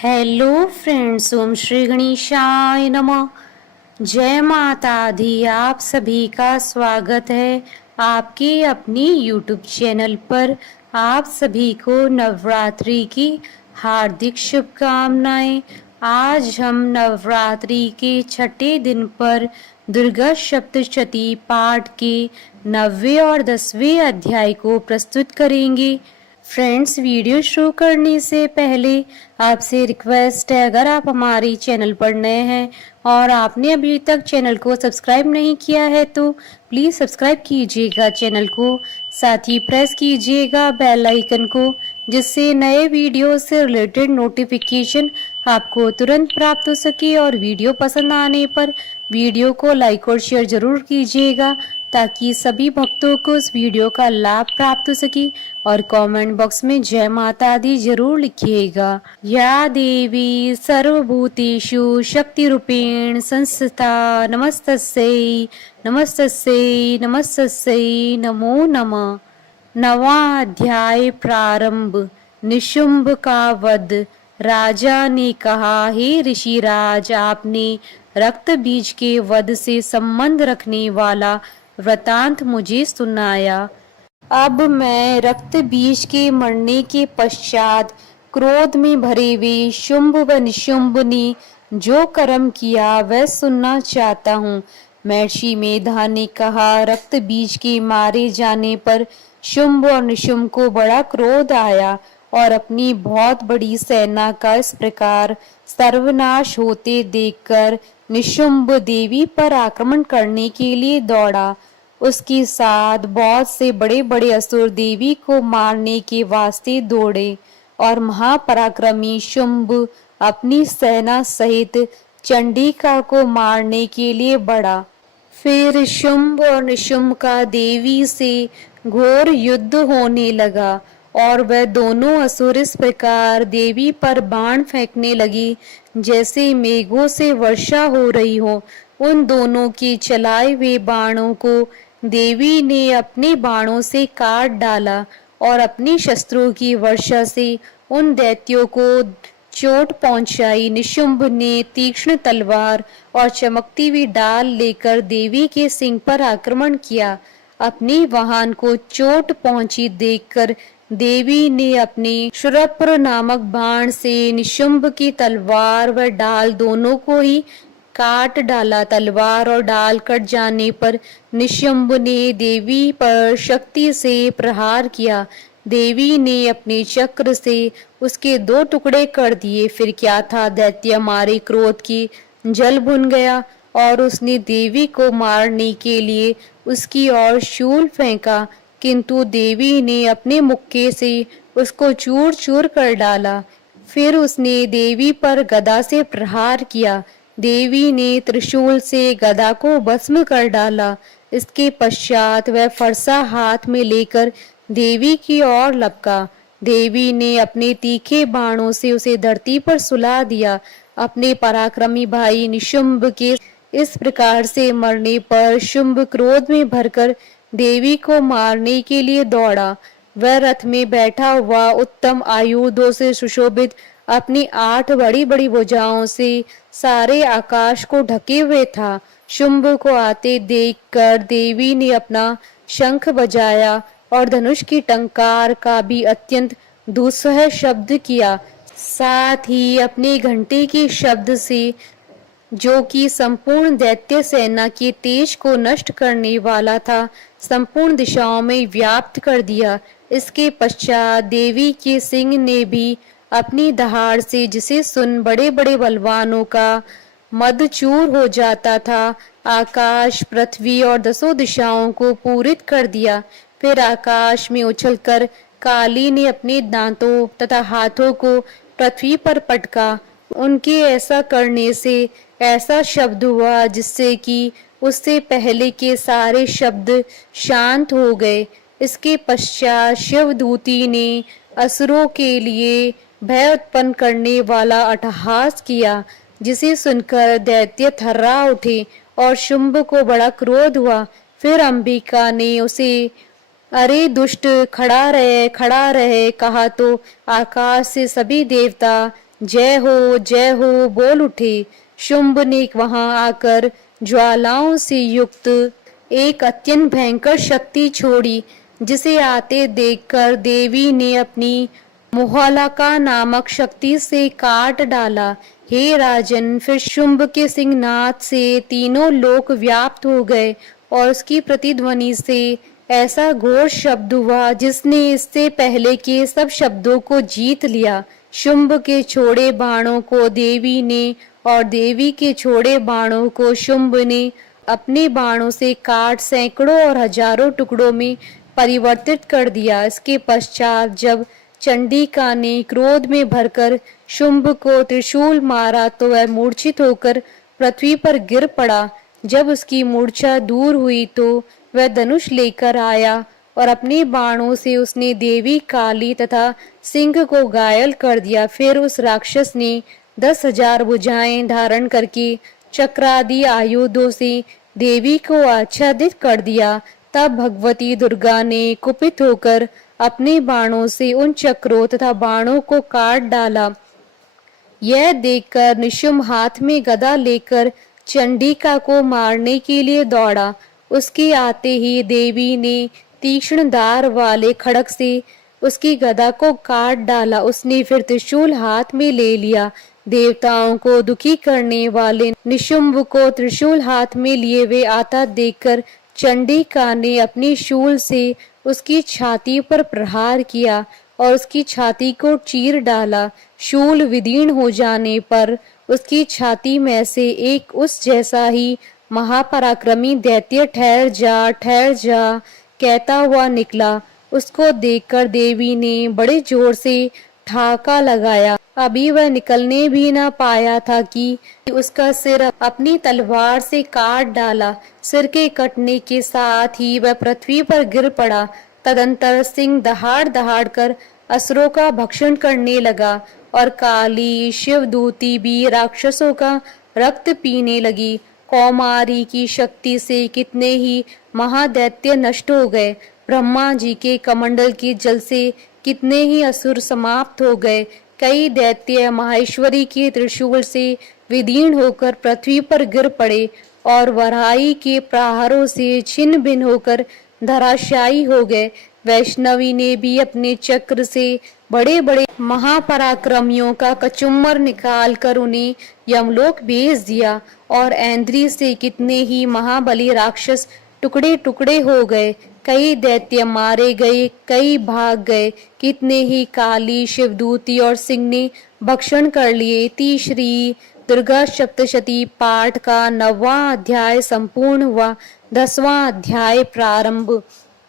Hello friends, ओम श्री गणेशाय नमः। जय माता दी। आप सभी का स्वागत है आपके अपनी यूट्यूब चैनल पर। आप सभी को नवरात्रि की हार्दिक शुभकामनाएं। आज हम नवरात्रि के छठे दिन पर दुर्गा सप्तशती पाठ के 9वें और 10वें अध्याय को प्रस्तुत करेंगे। फ्रेंड्स, वीडियो शुरू करने से पहले आपसे रिक्वेस्ट है, अगर आप हमारी चैनल पर नए हैं और आपने अभी तक चैनल को सब्सक्राइब नहीं किया है तो प्लीज़ सब्सक्राइब कीजिएगा चैनल को। साथ ही प्रेस कीजिएगा बेल आइकन को, जिससे नए वीडियो से रिलेटेड नोटिफिकेशन आपको तुरंत प्राप्त हो सके। और वीडियो पसंद आने पर वीडियो को लाइक और शेयर जरूर कीजिएगा, ताकि सभी भक्तों को इस वीडियो का लाभ प्राप्त हो सके। और कमेंट बॉक्स में जय माता दी जरूर लिखिएगा। या देवी सर्वभूतेषु शक्ति रूपेण संस्थिता नमस्तस्यै नमस्तस्यै नमस्तस्यै नमो नमः। 9वां अध्याय प्रारंभ। निशुंभ का वध। राजा ने कहा, हे ऋषिराज, आपने रक्त बीज के वध से संबंध रखने वाला वृतांत मुझे सुनाया। अब मैं रक्त बीज के मरने के पश्चात क्रोध में भरे हुए शुंभ व निशुंभ ने जो कर्म किया वह सुनना चाहता हूँ। महर्षि मेधा ने कहा, रक्त बीज के मारे जाने पर शुंभ और निशुंभ को बड़ा क्रोध आया और अपनी बहुत बड़ी सेना का इस प्रकार सर्वनाश होते देखकर निशुंभ देवी पर आक्रमण करने के लिए दौड़ा। उसके साथ बहुत से बड़े बड़े असुर देवी को मारने के वास्ते दौड़े और महापराक्रमी शुंभ अपनी सेना सहित चंडिका को मारने के लिए बढ़ा। फिर शुंभ और निशुंभ का देवी से घोर युद्ध होने लगा और वह दोनों असुर इस प्रकार देवी पर बाण फेंकने लगी जैसे मेघों से वर्षा हो रही हो। उन दोनों के चलाए हुए बाणों को देवी ने अपने बाणों से काट डाला और अपनी शस्त्रों की वर्षा से उन दैत्यों को चोट पहुंचाई। निशुंभ ने तीक्ष्ण तलवार और चमकती हुई डाल लेकर देवी के सिंह पर आक्रमण किया। अपनी वाहन को चोट पहुंची देखकर देवी ने अपने शूरप्र नामक बाण से निशुंभ की तलवार व डाल दोनों को ही काट डाला। तलवार और डाल कट जाने पर निशुंभ ने देवी पर शक्ति से प्रहार किया। देवी ने अपने चक्र से उसके 2 टुकड़े कर दिए। फिर क्या था, दैत्य मारे क्रोध की जल भुन गया और उसने देवी को मारने के लिए उसकी ओर शूल फेंका, किंतु देवी ने अपने मुक्के से उसको चूर चूर कर डाला। फिर उसने देवी पर गदा से प्रहार किया। देवी ने त्रिशूल से गदा को भस्म कर डाला। इसके पश्चात वह फरसा हाथ में लेकर देवी की ओर लपका। देवी ने अपने तीखे बाणों से उसे धरती पर सुला दिया। अपने पराक्रमी भाई निशुंभ के इस प्रकार से मरने पर शुंभ क्रोध में भरकर देवी को मारने के लिए दौड़ा। वह रथ में बैठा हुआ उत्तम आयुधों से सुशोभित अपनी 8 बड़ी बड़ी भुजाओं से सारे आकाश को ढके हुए था। शुंभ को आते देखकर देवी ने अपना शंख बजाया और धनुष की टंकार का भी अत्यंत दुस्सह शब्द किया। साथ ही अपने घंटे के शब्द से, जो कि संपूर्ण दैत्य सेना के तेज को नष्ट करने वाला था, संपूर्ण दिशाओं में व्याप्त कर दिया। इसके पश्चात देवी के सिंह ने भी अपनी दहाड़ से, जिसे सुन बड़े बड़े बलवानों का मद चूर हो जाता था, आकाश, पृथ्वी और 10 दिशाओं को पूरित कर दिया। फिर आकाश में उछलकर काली ने अपने दांतों तथा हाथों को पृथ्वी पर पटका। उनके ऐसा करने से ऐसा शब्द हुआ जिससे कि उससे पहले के सारे शब्द शांत हो गए। इसके पश्चात शिवदूती ने असुरों के लिए भय उत्पन्न करने वाला अट्टहास किया, जिसे सुनकर दैत्य थर्रा उठे और शुंभ को बड़ा क्रोध हुआ। फिर अंबिका ने उसे, अरे दुष्ट, खड़ा रहे कहा तो आकाश से सभी देवता जय हो बोल उठे। शुंभ ने वहां आकर ज्वालाओं से युक्त एक अत्यंत भयंकर शक्ति छोड़ी, जिसे आते देखकर देवी ने अपनी मोहलाका नामक शक्ति से काट डाला। हे राजन, फिर शुंभ के सिंहनाद से तीनों लोक व्याप्त हो गए और उसकी प्रतिध्वनि से ऐसा घोर शब्द हुआ जिसने इससे पहले के सब शब्दों को जीत लिया। शुंभ के छोड़े बाणों को देवी ने और देवी के छोड़े बाणों को शुंभ ने अपने बाणों से काट सैकड़ों और हजारों टुकड़ों में परिवर्तित कर दिया। इसके पश्चात जब चंडिका ने क्रोध में भरकर शुंभ को त्रिशूल मारा तो वह मूर्छित होकर पृथ्वी पर गिर पड़ा। जब उसकी मूर्छा दूर हुई तो वह धनुष लेकर आया और अपने बाणों से उसने देवी काली तथा सिंह को घायल कर दिया। फिर उस राक्षस ने 10,000 भुजाएं धारण करके चक्रादि आयुधों से देवी को आच्छादित कर दिया। तब भगवती दुर्गा ने कुपित होकर अपने बाणों से उन चक्रों तथा बाणों को काट डाला। यह देखकर निशुंभ हाथ में गदा लेकर चंडिका को मारने के लिए दौड़ा। उसके आते ही देवी ने तीक्ष्ण धार वाले खड़ग से उसकी गदा को काट डाला। उसने फिर त्रिशूल हाथ में ले लिया। देवताओं को दुखी करने वाले निशुंभ को त्रिशूल हाथ में लिए वे आता देखकर चंडिका ने अपनी शूल से उसकी छाती पर प्रहार किया और उसकी छाती को चीर डाला। शूल विदीर्ण हो जाने पर उसकी छाती में से एक उस जैसा ही महापराक्रमी दैत्य ठहर जा कहता हुआ निकला। उसको देखकर देवी ने बड़े जोर से ठाका लगाया। अभी वह निकलने भी न पाया था कि उसका सिर अपनी तलवार से काट डाला। सिर के कटने के साथ ही वह पृथ्वी पर गिर पड़ा। तदंतर सिंह दहाड़ दहाड़ कर असुरों का भक्षण करने लगा और काली शिवदूती भी राक्षसों का रक्त पीने लगी। कौमारी की शक्ति से कितने ही महादैत्य नष्ट हो गए। ब्रह्मा जी के कमंडल के जल से कितने ही असुर समाप्त हो गए। कई दैत्य माहेश्वरी के त्रिशूल से विदीर्ण होकर पृथ्वी पर गिर पड़े और वराही के प्रहारों से छिन्न भिन्न होकर धराशायी हो गए। वैष्णवी ने भी अपने चक्र से बड़े बड़े महापराक्रमियों का कचुम्बर निकाल कर उन्हें यमलोक भेज दिया और ऐन्द्री से कितने ही महाबली राक्षस टुकड़े टुकड़े हो गए। कई दैत्य मारे गए, कई भाग गए। कितने ही काली शिवदूती और सिंह ने भक्षण कर लिए। श्री दुर्गा सप्तशती पाठ का 9वां अध्याय संपूर्ण हुआ। 10वां अध्याय प्रारंभ।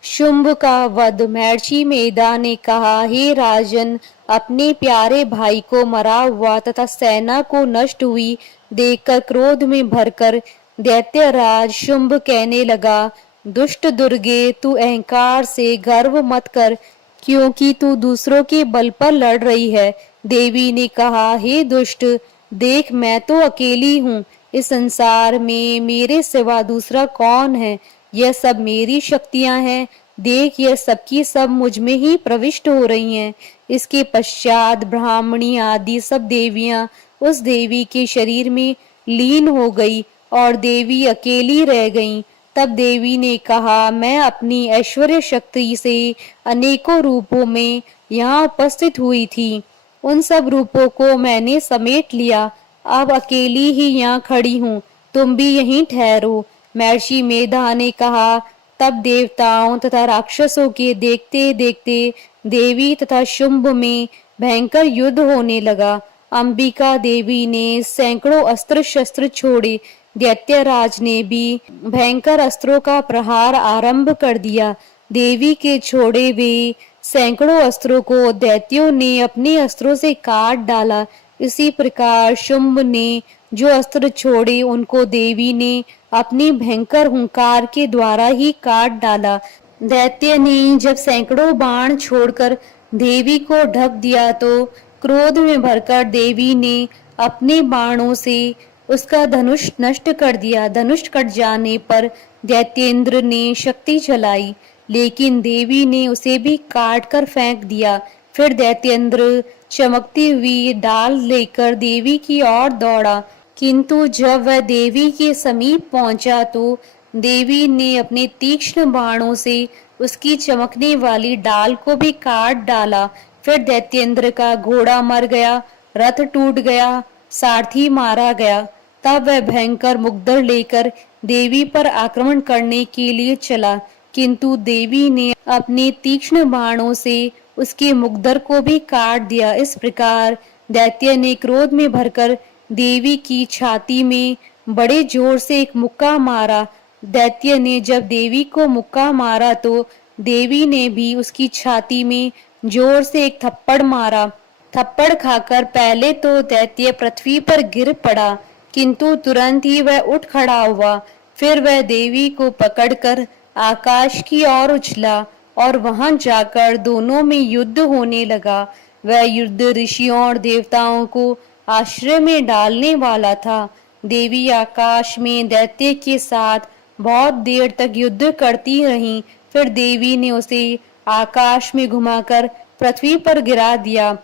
शुंभ का वध। महर्षि मेधा ने कहा, हे राजन, अपने प्यारे भाई को मरा हुआ तथा सेना को नष्ट हुई देखकर क्रोध में भरकर दैत्यराज शुंभ कहने लगा, दुष्ट दुर्गे, तू अहंकार से गर्व मत कर, क्योंकि तू दूसरों के बल पर लड़ रही है। देवी ने कहा, हे दुष्ट, देख मैं तो अकेली हूँ। इस संसार में मेरे सिवा दूसरा कौन है? यह सब मेरी शक्तियां हैं। देख, यह सबकी सब मुझ में ही प्रविष्ट हो रही हैं। इसके पश्चात ब्राह्मणी आदि सब देवियां उस देवी के शरीर में लीन हो गई और देवी अकेली रह गई। तब देवी ने कहा, मैं अपनी ऐश्वर्य शक्ति से अनेकों रूपों में यहाँ उपस्थित हुई थी। उन सब रूपों को मैंने समेट लिया। अब अकेली ही यहाँ खड़ी हूँ, तुम भी यहीं ठहरो। महर्षि मेधा ने कहा। तब देवताओं तथा राक्षसों के देखते देखते देवी तथा शुंभ में भयंकर युद्ध होने लगा। अंबिका देवी ने सैकड़ों अस्त्र शस्त्र छोड़े। दैत्यराज ने भी भयंकर अस्त्रों का प्रहार आरंभ कर दिया। देवी के छोड़े हुए सैकड़ों अस्त्रों को दैत्यों ने अपने अस्त्रों से काट डाला। इसी प्रकार शुंभ ने जो अस्त्र छोड़े उनको देवी ने अपनी भयंकर हुंकार के द्वारा ही काट डाला। दैत्य ने जब सैकड़ों बाण छोड़कर देवी को ढक दिया तो क्रोध में भरकर देवी ने अपने बाणों से उसका धनुष नष्ट कर दिया। धनुष कट जाने पर दैत्येंद्र ने शक्ति चलाई, लेकिन देवी ने उसे भी काट कर फेंक दिया। फिर दैत्येंद्र चमकती हुई डाल लेकर देवी की ओर दौड़ा, किंतु जब वह देवी के समीप पहुंचा तो देवी ने अपने तीक्ष्ण बाणों से उसकी चमकने वाली डाल को भी काट डाला। फिर दैत्येंद्र का घोड़ा मर गया, रथ टूट गया, सारथी मारा गया। तब वह भयंकर मुग्दर लेकर देवी पर आक्रमण करने के लिए चला, किंतु देवी ने अपने तीक्ष्ण बाणों से उसके मुग्दर को भी काट दिया। इस प्रकार दैत्य ने क्रोध में भरकर देवी की छाती में बड़े जोर से एक मुक्का मारा। दैत्य ने जब देवी को मुक्का मारा तो देवी ने भी उसकी छाती में जोर से एक थप्पड़ मारा। थप्पड़ खाकर पहले तो दैत्य पृथ्वी पर गिर पड़ा, किंतु तुरंत ही वह उठ खड़ा हुआ। फिर वह देवी को पकड़कर आकाश की ओर उछला और वहां जाकर दोनों में युद्ध होने लगा। वह युद्ध ऋषियों और देवताओं को आश्चर्य में डालने वाला था। देवी आकाश में दैत्य के साथ बहुत देर तक युद्ध करती रहीं। फिर देवी ने उसे आकाश में घुमाकर पृथ्वी पर गिरा दिया।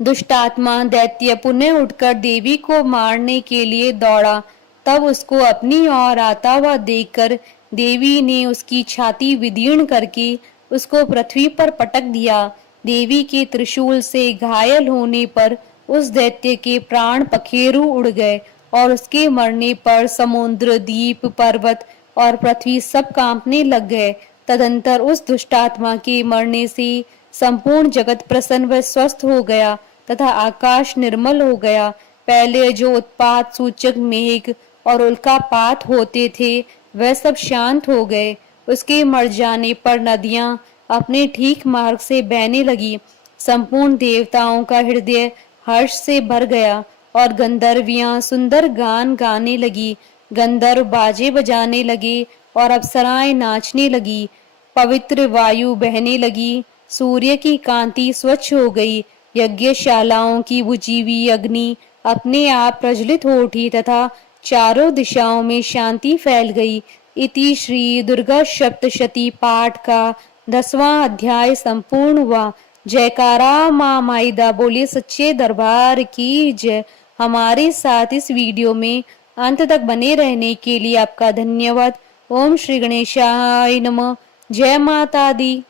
दुष्टात्मा दैत्य पुनः उठकर देवी को मारने के लिए दौड़ा। तब उसको अपनी ओर आता हुआ देखकर देवी ने उसकी छाती विदीर्ण करके उसको पृथ्वी पर पटक दिया। देवी के त्रिशूल से घायल होने पर उस दैत्य के प्राण पखेरु उड़ गए और उसके मरने पर समुद्र, द्वीप, पर्वत और पृथ्वी सब कांपने लग गए। तदंतर उस दुष्टात्मा के मरने से संपूर्ण जगत प्रसन्न व स्वस्थ हो गया तथा आकाश निर्मल हो गया। पहले जो उत्पात सूचक मेघ और उल्कापात होते थे वह सब शांत हो गए। उसके मर जाने पर नदियां अपने ठीक मार्ग से बहने लगी। संपूर्ण देवताओं का हृदय हर्ष से भर गया और गंधर्वियां सुंदर गान गाने लगी। गंधर्व बाजे बजाने लगे और अप्सराएं नाचने लगी। पवित्र वायु बहने लगी। सूर्य की कांति स्वच्छ हो गई। यज्ञशालाओं की बुझी हुई अग्नि अपने आप प्रज्वलित हो उठी तथा चारों दिशाओं में शांति फैल गई। इति श्री दुर्गा सप्तशती पाठ का 10वां अध्याय संपूर्ण हुआ। जयकारा माँ माईदा, बोलिए सच्चे दरबार की जय। हमारे साथ इस वीडियो में अंत तक बने रहने के लिए आपका धन्यवाद। ओम श्री गणेशाय नमः। जय माता दी।